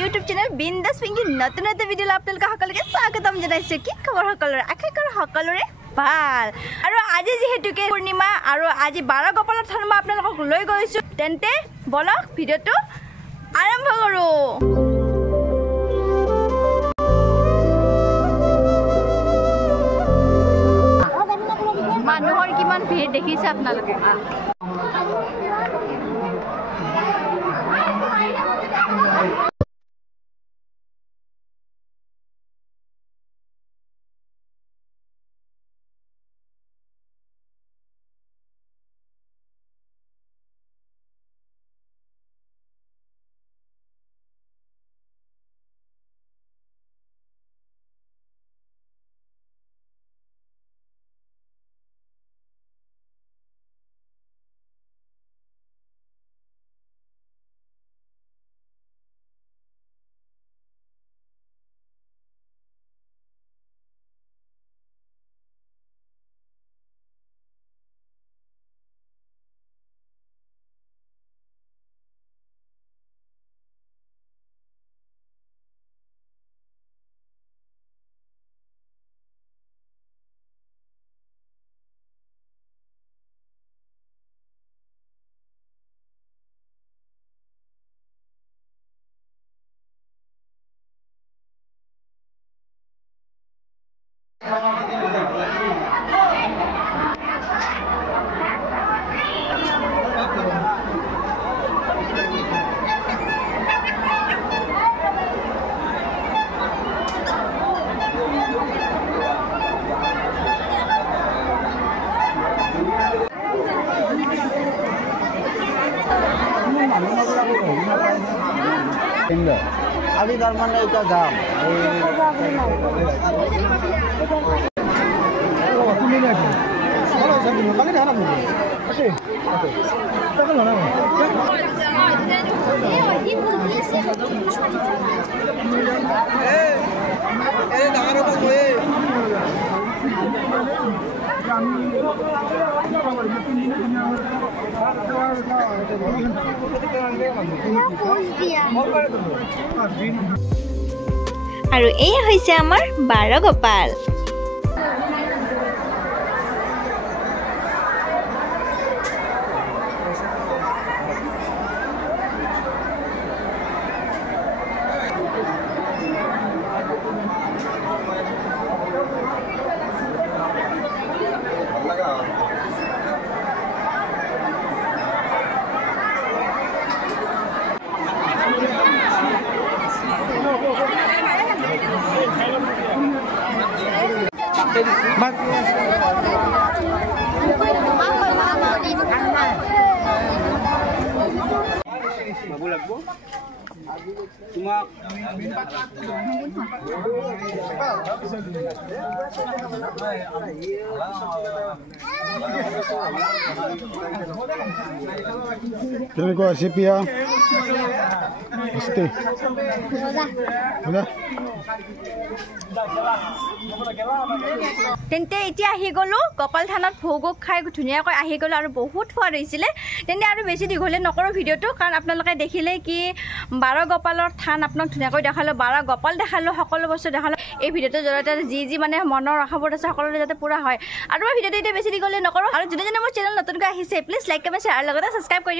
YouTube channel Bindas Pinky নতুন এটা video আপোনালোক সকলোকে স্বাগতম জনাইছো কি খবৰ সকলোৰে আশা কৰো সকলোৰে ভাল আৰু আজি যেহেতুকে পূৰ্ণিমা আৰু আজি 12 গোপালৰ থান মই আপোনালোকক লৈ গৈছো তেন্তে বলক ভিডিওটো আৰম্ভ কৰো মানুহৰ কিমান ভিৰ দেখিছে আপোনালোকে Ali darman itu jam. আৰু এই হৈছে আমাৰ 12 Gopal Babu lagu. Cuma Terima kasih Pia. Pasti. Udah. তেন্তে এতিয়া আহি গলো গোপাল থানত ভোগ খাই ধুনীয়াকৈ আহি গলো আৰু বহুত সোৱাদ হৈছিলে তেন্তে আৰু বেছি দীঘলে নকৰো ভিডিওটো কাৰণ আপোনালোকে দেখিলে কি 12 গোপালৰ থান আপোনাক ধুনীয়াকৈ দেখালো 12 গোপাল দেখালো সকলো বস্তু দেখালো এই ভিডিওটোৰ জৰিয়তে যি মানে মনৰ আশাবোৰ আছে সকলোৰে যাতে পুৰা হয় আৰু মই ভিডিওটো এতিয়া বেছি দীঘলে নকৰো আৰু যোনে মোৰ চেনেল নতুনকৈ আহিছে প্লিজ লাইক কমেন্ট শ্বেয়াৰ লগতে সাবস্ক্ৰাইব কৰি দিবা